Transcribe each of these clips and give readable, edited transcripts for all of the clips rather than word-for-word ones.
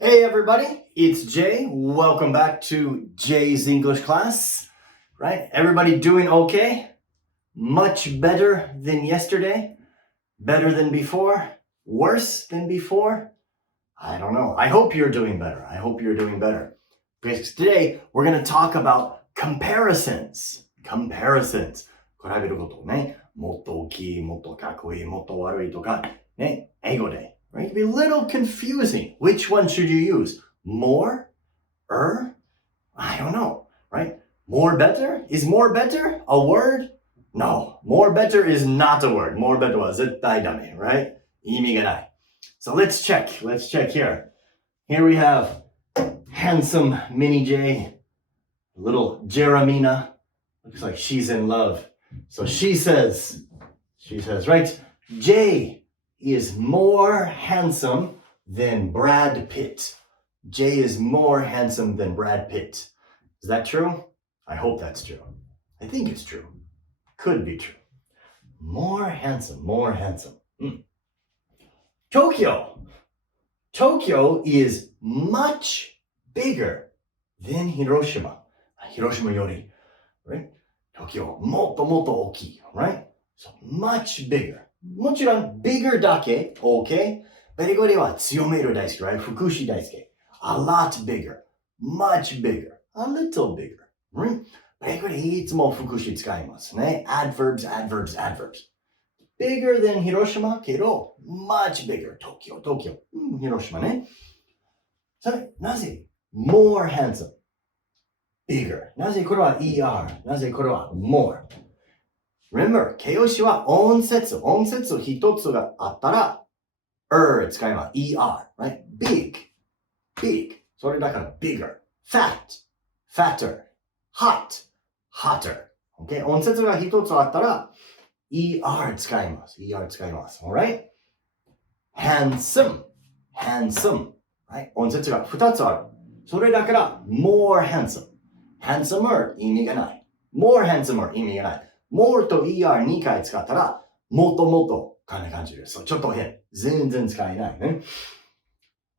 Hey everybody, it's Jay. Welcome back to Jay's English class. Right? Everybody doing okay? Much better than yesterday? Better than before? Worse than before? I don't know. I hope you're doing better. Because today we're going to talk about comparisons. Comparisons. 比べることをね。もっと大きい、もっとかっこいい、もっと悪いとか、ね。英語で。Right? It can be a little confusing. Which one should you use? More? I don't know. Right? More better? Is more better a word? No. More better is not a word. More better は絶対ダメ。Right? 意味がない。So let's check. Let's check here. Here we have handsome Mini J, little Jeremina. Looks like she's in love. So she says, right? Jay is more handsome than Brad Pitt. Jay is more handsome than Brad Pitt. Is that true? I hope that's true. I think it's true. Could be true. More handsome. Tokyo. Tokyo is much bigger than Hiroshima. Hiroshima yori, right? Tokyo, もっともっと大きい, right? So much bigger. もちろん bigger だけ OK? 英語では強める大好き, right? 副詞大好き. A lot bigger. Much bigger. A little bigger. Right? 英語でいつも副詞使いますね. Adverbs. Bigger than Hiroshima けど much bigger. Tokyo. 広島ね。それ、なぜ more handsome? Bigger. なぜこれは ER? なぜこれは more? Remember, 形容詞は音節一つがあったら 使います。ER. Right? Big. それだから bigger. Fatter. Hotter. Okay? 音節が一つあったらER 使います。Alright? Handsome. Right? 音節が二つある。それだから more handsome。handsomer 意味がない。more handsomer 意味がない。more と ER2 回使ったら、もっともっとこんな感じです。ちょっと変。全然使えないね。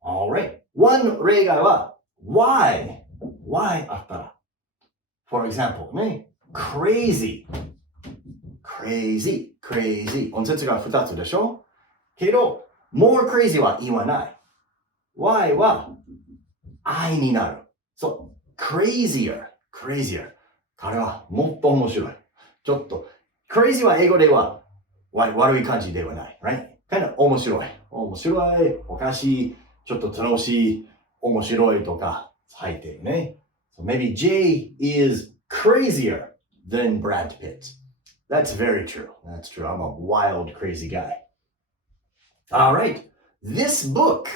Alright. One 例外は why あったら。For example ね。crazy。音節が2つでしょけど、more crazy は言わない。why は I になる。そう。crazier。彼はもっと面白い。ちょっと、crazy は英語では悪い感じではない。right? kind of 面白い。おかしい。ちょっと楽しい。面白いとか入ってるね。So maybe Jay is crazier than Brad Pitt. That's very true. That's true. I'm a wild, crazy guy. All right. This book,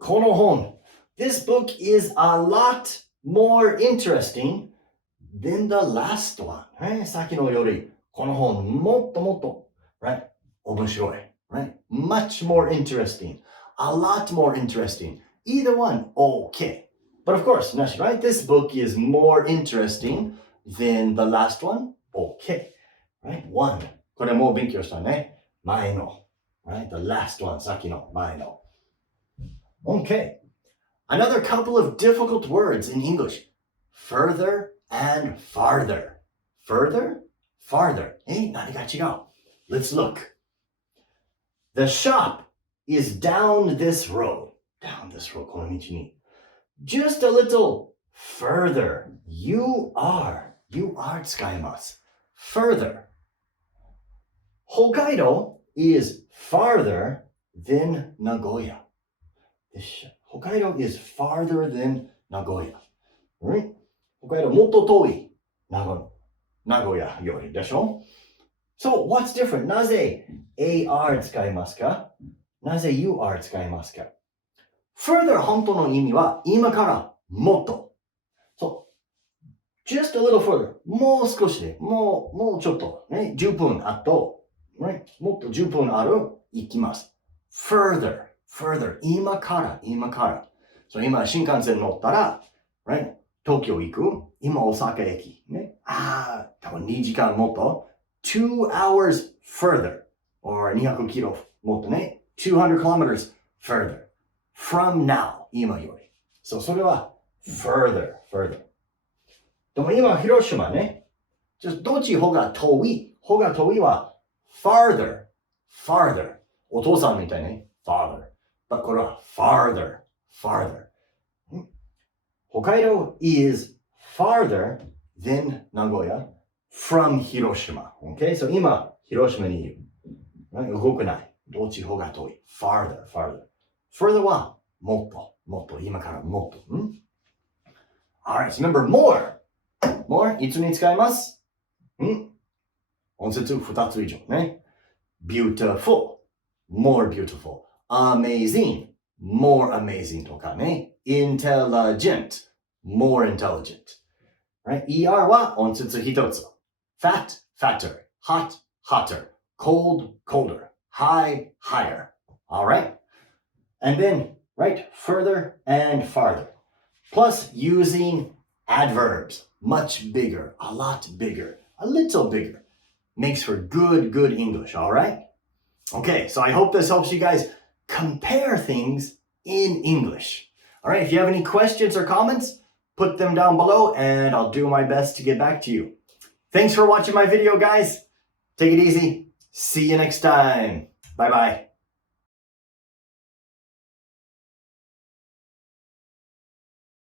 この本. This book is a lot more interesting than the last one. さっきのより、この本もっともっと、right? 面白い。Right? Much more interesting. A lot more interesting. Either one, okay. But of course, right? This book is more interesting than the last one. Okay. Right? One. これもう勉強したね。前の。Right? The last one. さっきの前の。Okay. Another couple of difficult words in English. Further and farther. Further? Farther. 何が違う? Let's look. The shop is down this road. Down this road. この道に。Just a little further. You are 使います。Further. Hokkaido is farther than Nagoya. Hokkaido is farther than Nagoya. Right? 北海道もっと遠い名古屋よりでしょ? So, what's different? なぜ AR 使いますか? なぜ UR 使いますか? Further 本当の意味は今からもっと。So, just a little further. もう少しで、もうちょっと、ね、10分あと、right? もっと10分ある、行きます。Further. 今から。So, 今新幹線乗ったら、right? 東京行く今大阪駅。ね。多分2時間もっと。2 hours further. or 200キロもっとね。200 kilometers further. from now 今より。そう、それは further. でも今、広島ね。どっち方が遠いは farther. お父さんみたいね。father. これは farther. 北海道 is farther than 名古屋 from 広島。Okay? So 今、広島にいる。動くない。どっち方が遠い farther. Further はもっと、今からもっと。Alright, so remember more いつに使います音節2つ以上ね。beautiful, more beautiful. amazing, more amazing とかね。intelligent, more intelligent. Right? ER は音節1つ。fat, fatter, hot, hotter, cold, colder, high, higher. Alright? And then, right, further and farther. Plus using adverbs. Much bigger, a lot bigger, a little bigger. Makes for good English, alright? Okay, so I hope this helps you guys compare things in English. Alright, if you have any questions or comments, put them down below and I'll do my best to get back to you. Thanks for watching my video, guys. Take it easy. See you next time. Bye-bye.